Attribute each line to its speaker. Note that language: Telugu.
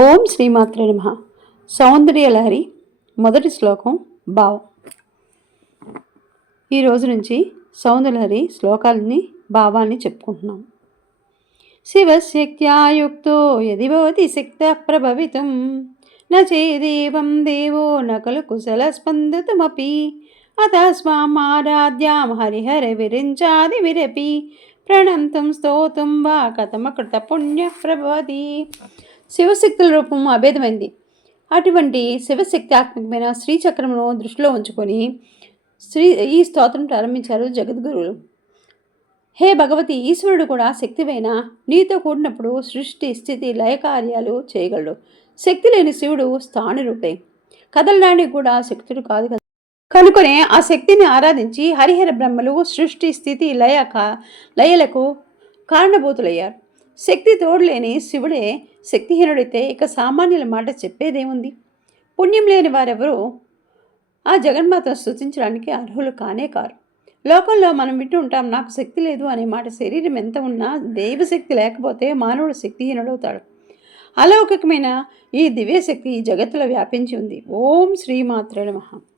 Speaker 1: ఓం శ్రీమాత్ర నమ. సౌందర్యలహరి మొదటి శ్లోకం భావం. ఈ రోజు నుంచి సౌందర్యలహరి శ్లోకాలని భావాన్ని చెప్పుకుంటున్నాం. శివశక్త్యాయుక్తో యది భవతి శక్త ప్రభవితం. నేదేవం దేవో నకలు కుశల స్పందతుమపి. అత స్వామారాధ్యాం హరిహర విరించాది విరపి. ప్రణంతం స్తోతుం వా కథమకృత పుణ్య ప్రభవతి. శివశక్తుల రూపం అభేదమైంది. అటువంటి శివశక్తి ఆత్మకమైన శ్రీచక్రమును దృష్టిలో ఉంచుకొని శ్రీ ఈ స్తోత్రం ప్రారంభించారు జగద్గురువులు. హే భగవతి ఈశ్వరుడు కూడా శక్తివైన నీతో కూడినప్పుడు సృష్టి స్థితి లయ కార్యాలు చేయగలడు. శక్తి లేని శివుడు స్థాని రూపే. కదలడానికి కూడా శక్తుడు కాదు కదా. కనుకొనే ఆ శక్తిని ఆరాధించి హరిహర బ్రహ్మలు సృష్టి స్థితి లయ లయలకు కారణభూతులయ్యారు. శక్తి తోడులేని శివుడే శక్తిహీనుడైతే ఇక సామాన్యుల మాట చెప్పేదేముంది? పుణ్యం లేని వారెవరూ ఆ జగన్మాతను స్థుతించడానికి అర్హులు కానే కారు. లోకంలో మనం వింటూ ఉంటాం నాకు శక్తి లేదు అనే మాట శరీరం ఎంత ఉన్నా దైవశక్తి లేకపోతే మానవుడు శక్తిహీనుడవుతాడు. అలౌకికమైన ఈ దివ్యశక్తి ఈ జగత్తులో వ్యాపించి ఉంది. ఓం శ్రీమాత్రే నమః.